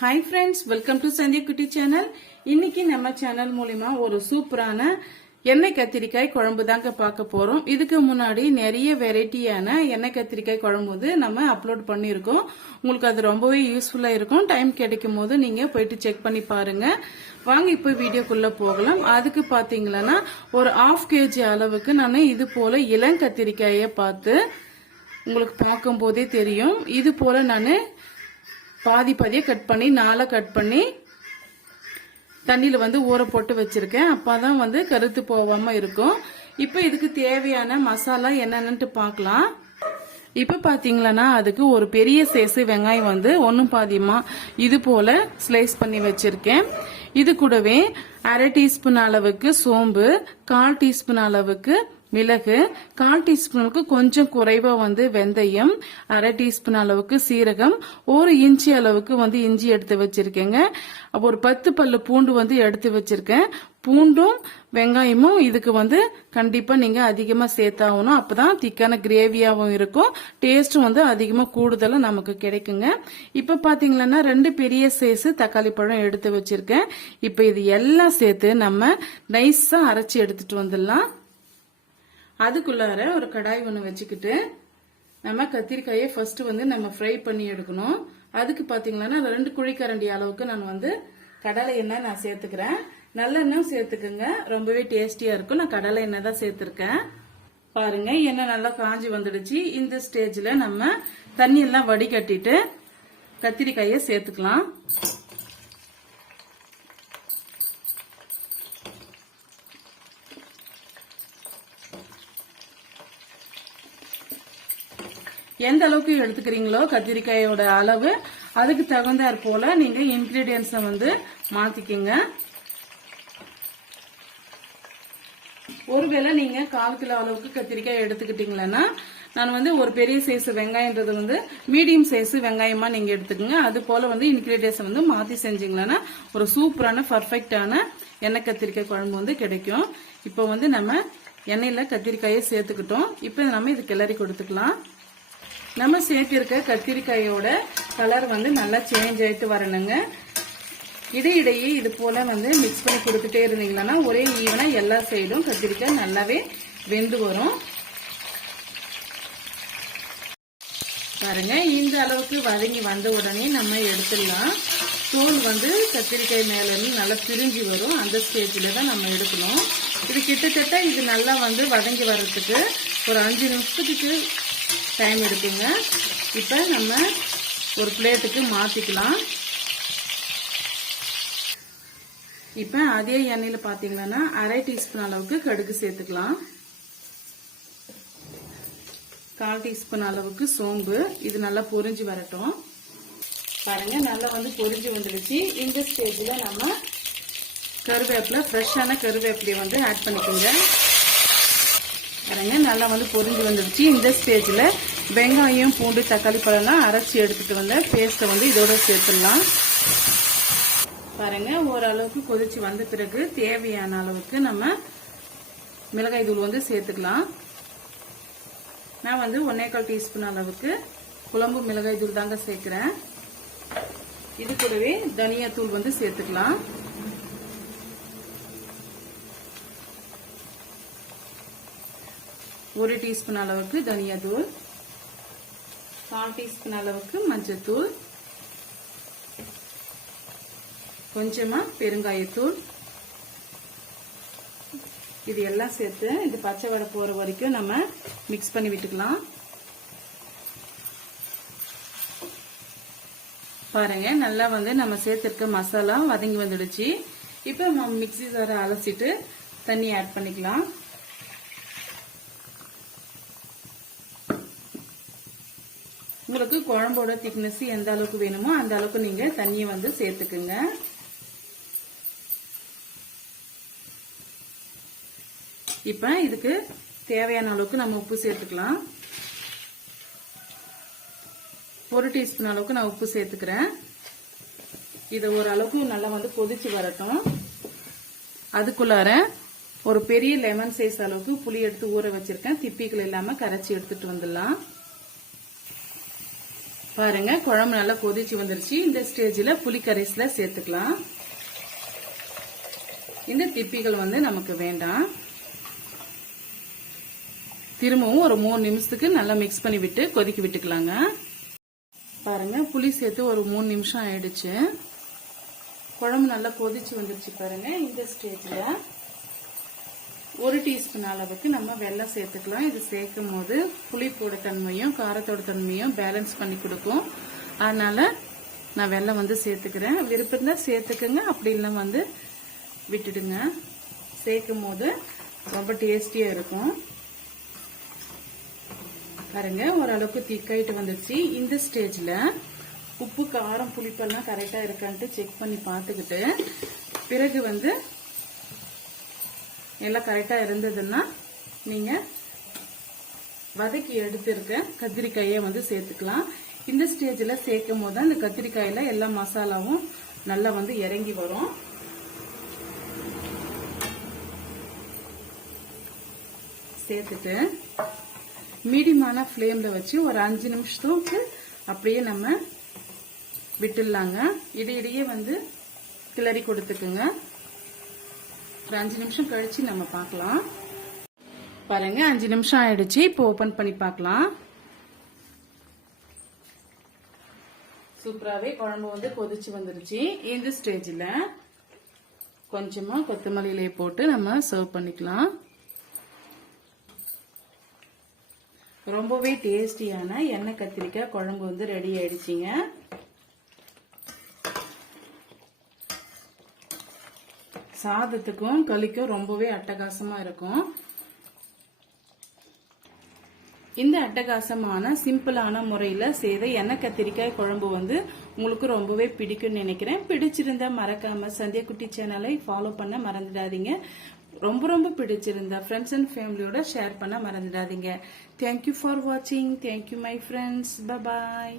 Hi friends welcome to Sandhya Kutty channel இன்னைக்கு நம்ம channel மூலிமா ஒரு சூப்பரான எண்ணெய் கத்திரிக்காய் குழம்பு தாங்க பார்க்க போகிறோம் இதுக்கு முன்னாடி நிறைய வெரைட்டியான எண்ணெய் கத்திரிக்காய் குழம்பு வந்து நம்ம அப்லோட் பண்ணியிருக்கோம். உங்களுக்கு அது ரொம்பவே யூஸ்ஃபுல்லாக இருக்கும். டைம் கிடைக்கும் போது நீங்கள் போயிட்டு செக் பண்ணி பாருங்க. வாங்க இப்போ வீடியோக்குள்ளே போகலாம். அதுக்கு பாத்தீங்கன்னா ஒரு ஆஃப் கேஜி அளவுக்கு நான் இது போல் இளங்கத்திரிக்காயை பார்த்து உங்களுக்கு பார்க்கும்போதே தெரியும். இது போல் நான் பாதி பாதியை கட் பண்ணி நாளை கட் பண்ணி தண்ணியில் வந்து ஊற போட்டு வச்சுருக்கேன். அப்போ தான் வந்து கருத்து போகாம இருக்கும். இப்போ இதுக்கு தேவையான மசாலா என்னென்னட்டு பார்க்கலாம். இப்போ பார்த்தீங்களன்னா அதுக்கு ஒரு பெரிய சேசு வெங்காயம் வந்து ஒன்றும் பாதியமாக இது போல் ஸ்லைஸ் பண்ணி வச்சுருக்கேன். இது கூடவே அரை டீஸ்பூன் அளவுக்கு சோம்பு கால் டீஸ்பூன் அளவுக்கு மிளகு கால் டீஸ்பூனுக்கு கொஞ்சம் குறைவா வந்து வெந்தயம் அரை டீஸ்பூன் அளவுக்கு சீரகம் ஒரு இஞ்சி அளவுக்கு வந்து இஞ்சி எடுத்து வச்சிருக்கேங்க. அப்போ ஒரு பத்து பல்லு பூண்டு வந்து எடுத்து வச்சிருக்கேன். பூண்டும் வெங்காயமும் இதுக்கு வந்து கண்டிப்பா நீங்க அதிகமா சேர்த்தாகணும். அப்பதான் திக்கான கிரேவியாவும் இருக்கும். டேஸ்டும் வந்து அதிகமா கூடுதலா நமக்கு கிடைக்குங்க. இப்ப பாத்தீங்கன்னா ரெண்டு பெரிய சைஸ் தக்காளி பழம் எடுத்து வச்சிருக்கேன். இப்ப இது எல்லாம் சேர்த்து நம்ம நைஸா அரைச்சி எடுத்துட்டு வந்துடலாம். அதுக்குள்ளார ஒரு கடாய் ஒன்று வச்சுக்கிட்டு நம்ம கத்திரிக்காயை ஃபர்ஸ்ட் வந்து நம்ம ஃப்ரை பண்ணி எடுக்கணும். அதுக்கு பார்த்தீங்கன்னா ரெண்டு குழிக்கரண்டி அளவுக்கு நான் வந்து கடலை எண்ணெய் நான் சேர்த்துக்கிறேன். நல்லெண்ணெய் சேர்த்துக்குங்க. ரொம்பவே டேஸ்டியாக இருக்கும். நான் கடலை எண்ணெய் தான் சேர்த்துருக்கேன். பாருங்க எண்ணெய் நல்லா காஞ்சி வந்துடுச்சு. இந்த ஸ்டேஜில் நம்ம தண்ணியெல்லாம் வடிகட்டிட்டு கத்திரிக்காயை சேர்த்துக்கலாம். எந்த அளவுக்கு எடுத்துக்கிறீங்களோ கத்திரிக்காயோட அளவு அதுக்கு தகுந்தாற் போல நீங்க இன்கிரீடியன்ஸை வந்து மாத்திக்கங்க. ஒருவேளை நீங்க கால் கிலோ அளவுக்கு கத்திரிக்காய் எடுத்துக்கிட்டீங்களன்னா நான் வந்து ஒரு பெரிய சைஸ் வெங்காயன்றது வந்து மீடியம் சைஸ் வெங்காயமா நீங்க எடுத்துக்கோங்க. அது போல வந்து இன்கிரீடியன்ஸ் வந்து மாத்தி செஞ்சீங்களன்னா ஒரு சூப்பரான பர்ஃபெக்டான எண்ணெய் கத்திரிக்காய் குழம்பு வந்து கிடைக்கும். இப்போ வந்து நம்ம எண்ணெயில கத்திரிக்காயை சேர்த்துக்கிட்டோம். இப்போ நம்ம இது கிளறி கொடுத்துக்கலாம். நம்ம சேர்த்திருக்க கத்திரிக்காயோட கலர் வந்து நல்லா சேஞ்ச் ஆயிட்டு வரணுங்க. இடையிடையே இது போல வந்து மிக்ஸ் பண்ணி கொடுத்துட்டே இருந்தீங்கன்னா ஒரே ஈவனா எல்லா சைடும் கத்திரிக்காய் நல்லாவே வெந்து வரும். பாருங்க இந்த அளவுக்கு வதங்கி வந்த உடனே நம்ம எடுத்துடலாம். தோல் வந்து கத்திரிக்காய் மேல இருந்து நல்லா பிரிஞ்சு வரும். அந்த ஸ்டேஜில் தான் நம்ம எடுக்கணும். இது கிட்டத்தட்ட இது நல்லா வந்து வதங்கி வர்றதுக்கு ஒரு அஞ்சு நிமிஷத்துக்கு டைம் எடுக்குங்க இப்போ நம்ம ஒரு பிளேட்டுக்கு மாற்றிக்கலாம் இப்போ அதே எண்ணெயில் பார்த்தீங்கன்னா அரை டீஸ்பூன் அளவுக்கு கடுகு சேர்த்துக்கலாம். கால் டீஸ்பூன் அளவுக்கு சோம்பு. இது நல்லா பொரிஞ்சு வரட்டும். பாருங்க நல்லா வந்து பொரிஞ்சு வந்துடுச்சு இந்த ஸ்டேஜில் நம்ம கருவேப்பிலை ஃப்ரெஷ்ஷான கருவேப்பிலையை வந்து ஆட் பண்ணிக்கோங்க. பாருங்க நல்லா வந்து பொரிஞ்சு வந்துடுச்சு இந்த ஸ்டேஜில் வெங்காயம் பூண்டு தக்காளி பழம்லாம் அரைச்சி எடுத்துட்டு வந்த பேஸ்ட்டை வந்து இதோட சேர்த்துடலாம். பாருங்க ஓரளவுக்கு கொதிச்சு வந்த பிறகு தேவையான அளவுக்கு நம்ம மிளகாய் தூள் வந்து சேர்த்துக்கலாம். நான் வந்து ஒன்னேக்கால் டீஸ்பூன் அளவுக்கு குழம்பு மிளகாய் தூள் தாங்க சேர்க்கிறேன். இது கூடவே தனியா தூள் வந்து சேர்த்துக்கலாம். ஒரு டீஸ்பூன் அளவுக்கு தனியா தூள். கால் டீஸ்பூன் அளவுக்கு மஞ்சத்தூள். கொஞ்சமா பெருங்காயத்தூள். இது எல்லாம் சேர்த்து இது பச்சை வடை போற வரைக்கும் நம்ம மிக்ஸ் பண்ணி விட்டுக்கலாம். பாருங்க நல்லா வந்து நம்ம சேர்த்துருக்க மசாலா வதங்கி வந்துடுச்சு. இப்போ நம்ம மிக்சி சாரை அலசிட்டு தண்ணி ஆட் பண்ணிக்கலாம். உங்களுக்கு குழம்போட திக்னஸ் எந்த அளவுக்கு வேணுமோ அந்த அளவுக்கு நீங்க தண்ணியை வந்து சேர்த்துக்குங்க. இப்ப இதுக்கு தேவையான அளவுக்கு நம்ம உப்பு சேர்த்துக்கலாம். ஒரு டீஸ்பூன் அளவுக்கு நான் உப்பு சேர்த்துக்கிறேன். இதை ஓரளவுக்கு நல்லா வந்து கொதிச்சு வரட்டும். அதுக்குள்ளார ஒரு பெரிய லெமன் சைஸ் அளவுக்கு புளி எடுத்து ஊற வச்சிருக்கேன். திப்பிகள் இல்லாம கரைச்சி எடுத்துட்டு வந்துடலாம். பாருங்க குழம்பு நல்லா கொதிச்சு வந்துருச்சு. இந்த ஸ்டேஜில் புளி சேர்த்துக்கலாம். இந்த திப்பிகள் வந்து நமக்கு வேண்டாம். திரும்பவும் ஒரு மூணு நிமிஷத்துக்கு நல்லா மிக்ஸ் பண்ணி விட்டு கொதிக்க விட்டுக்கலாங்க. பாருங்க புளி சேர்த்து ஒரு மூணு நிமிஷம் ஆயிடுச்சு. குழம்பு நல்லா கொதிச்சு வந்துருச்சு பாருங்க இந்த ஸ்டேஜில். ஒரு டீஸ்பூன் அளவுக்கு நம்ம வெள்ளம் சேர்த்துக்கலாம். இது சேர்க்கும் போது புளிப்போட தன்மையும் காரத்தோட தன்மையும் பேலன்ஸ் பண்ணி கொடுக்கும். அதனால நான் வெள்ளம் வந்து சேர்த்துக்கிறேன். விருப்பம் இருந்தால் சேர்த்துக்குங்க அப்படி இல்லை வந்து விட்டுடுங்க. சேர்க்கும் போது ரொம்ப டேஸ்டியா இருக்கும். பாருங்க ஓரளவுக்கு திக்காயிட்டு வந்துருச்சு. இந்த ஸ்டேஜ்ல உப்பு காரம் புளிப்பெல்லாம் கரெக்டா இருக்கான்ட்டு செக் பண்ணி பார்த்துக்கிட்டு பிறகு வந்து எல்லாம் கரெக்டாக இருந்ததுன்னா நீங்கள் வதக்கி எடுத்திருக்க கத்திரிக்காயை வந்து சேர்த்துக்கலாம். இந்த ஸ்டேஜில் சேர்க்கும் போது அந்த கத்திரிக்காயில் எல்லா மசாலாவும் நல்லா வந்து இறங்கி வரும். சேர்த்துட்டு மீடியமான ஃப்ளேமில் வச்சு ஒரு அஞ்சு நிமிஷத்துக்கு அப்படியே நம்ம விட்டுடலாங்க. இடையிடையே வந்து கிளறி கொடுத்துக்குங்க. ஒரு அஞ்சு நிமிஷம் கழிச்சு நம்ம பார்க்கலாம். பாருங்க அஞ்சு நிமிஷம் ஆயிடுச்சு. இப்போ ஓபன் பண்ணி பார்க்கலாம். சூப்பராகவே குழம்பு வந்து கொதிச்சு வந்துருச்சு. இந்த ஸ்டேஜில் கொஞ்சமாக கொத்தமல்லியிலே போட்டு நம்ம சர்வ் பண்ணிக்கலாம். ரொம்பவே டேஸ்டியான எண்ணெய் கத்திரிக்காய் குழம்பு வந்து ரெடி ஆயிடுச்சிங்க. சாதத்துக்கும் களிக்கும் ரொம்பவே அட்டகாசமா இருக்கும். இந்த அட்டகாசமான சிம்பிளான முறையில செய்த எண்ணெய் கத்திரிக்காய் குழம்பு வந்து உங்களுக்கு ரொம்பவே பிடிக்கும்னு நினைக்கிறேன். பிடிச்சிருந்தா மறக்காம சந்தியா குட்டி சேனலை ஃபாலோ பண்ண மறந்துடாதீங்க. ரொம்ப ரொம்ப பிடிச்சிருந்தா ஃப்ரெண்ட்ஸ் அண்ட் ஃபேமிலியோட ஷேர் பண்ண மறந்துடாதீங்க. தேங்க்யூ ஃபார் வாட்சிங் thank you my friends bye bye